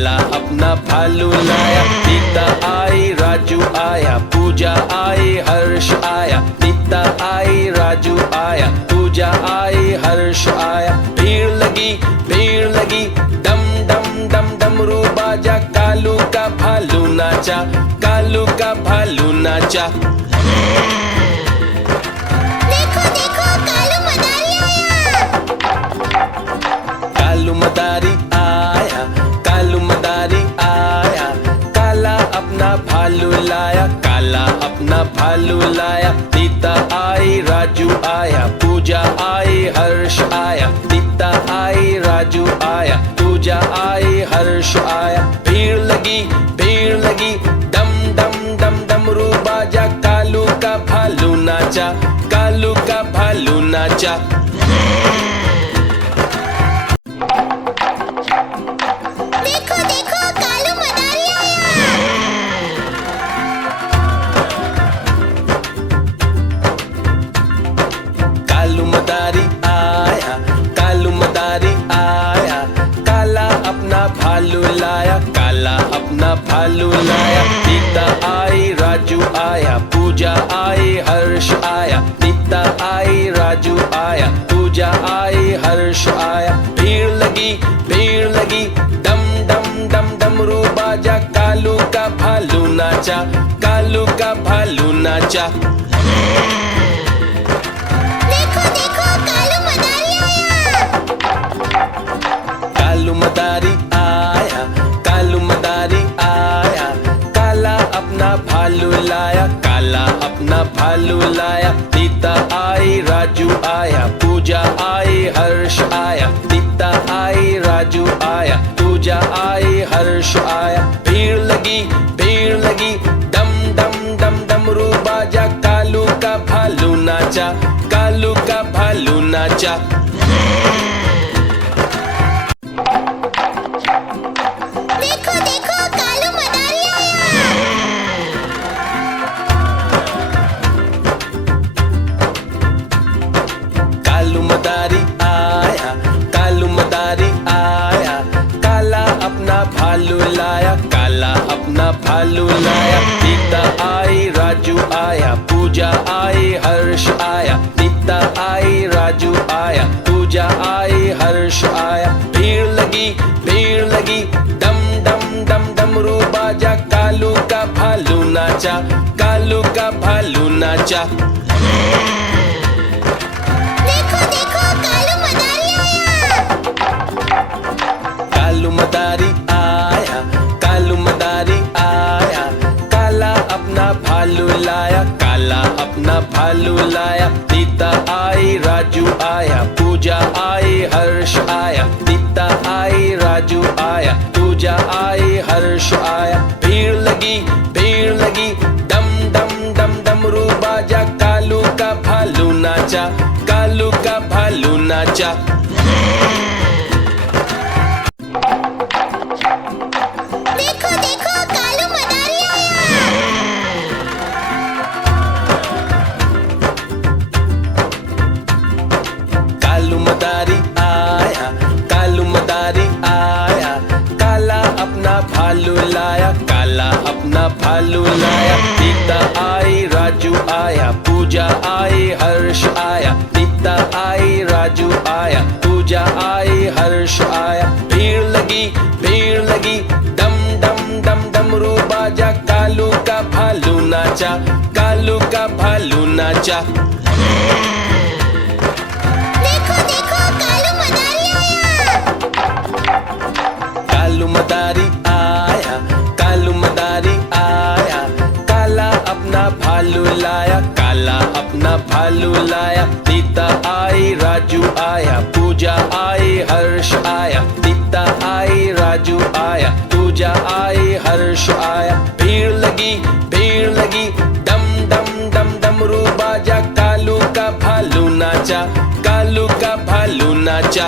काला अपना भालू लाया। नीता आई राजू आया, पूजा आई हर्ष आया। नीता आई राजू आया, पूजा आई हर्ष आया। भीड़ लगी डम डम डम डमरू बाजा। कालू का भालू नाचा, कालू का भालू नाचा। देखो देखो कालू मदारी आया। कालू मदारी आया, कालू मदारी आया। काला अपना भालू लाया, काला अपना भालू लाया। नीता आई राजू आया, पूजा आई हर्ष आया। नीता आई राजू आया, पूजा आई हर्ष आया। भीड़ लगी डम डम डम डमरू बाजा। कालू का भालू नाचा, कालू का भालू नाचा। देखो देखो कालू मदारी आया। कालू मदारी आया, कालू मदारी आया। काला अपना भालू लाया, काला अपना भालू लाया। नीता आई राजू आया, पूजा आई हर्ष आया। नीता आई राजू आया, पूजा आई हर्ष आया। भीड़ लगी डम डम डम डमरू बाजा। कालू का भालू नाचा, कालू का भालू नाचा। देखो देखो कालू मदारी आया। कालू मदारी आया, कालू मदारी आया। काला अपना भालू लाया, काला अपना भालू लाया। नीता आई राजू आया, पूजा आई हर्ष आया। नीता आई राजू आया, पूजा आई हर्ष आया। भीड़ लगी डम डम डम डमरू बाजा। कालू का भालू नाचा, कालू का भालू नाचा। देखो देखो कालू मदारी आया। कालू मदारी आया, कालू मदारी आया। काला अपना भालू लाया, काला अपना भालू लाया। नीता आई राजू आया, पूजा आई हर्ष आया। नीता आई राजू आया, पूजा आई हर्ष आया। भीड़ लगी डम डम डम डमरू बाजा। कालू का भालू नाचा, कालू का भालू नाचा। देखो देखो कालू मदारी आया। कालू मदारी आया, कालू मदारी आया। काला अपना भालू लाया, काला अपना भालू लाया। नीता आई राजू आया, पूजा आई हर्ष आया। नीता आई राजू आया, पूजा आई हर्ष आया। भीड़ लगी डम डम डम डमरू बाजा। कालू का भालू नाचा, कालू का भालू नाचा। देखो देखो कालू मदारी आया। कालू मदारी आया, कालू मदारी आया। काला अपना भालू लाया, काला अपना भालू लाया। नीता आई राजू आया, पूजा आई हर्ष आया। नीता आई राजू आया, पूजा आई हर्ष आया। भीड़ लगी डम डम डम डमरू बाजा। कालू का भालू नाचा, कालू का भालू नाचा। देखो देखो कालू मदारी आया। कालू मदारी आया, कालू मदारी आया। काला अपना भालू लाया, काला अपना भालू लाया। नीता आई राजू आया, पूजा आई हर्ष आया। नीता आई राजू आया, पूजा आई हर्ष आया। भीड़ लगी डम डम डम डमरू बाजा। कालू का भालू नाचा, कालू का भालू नाचा।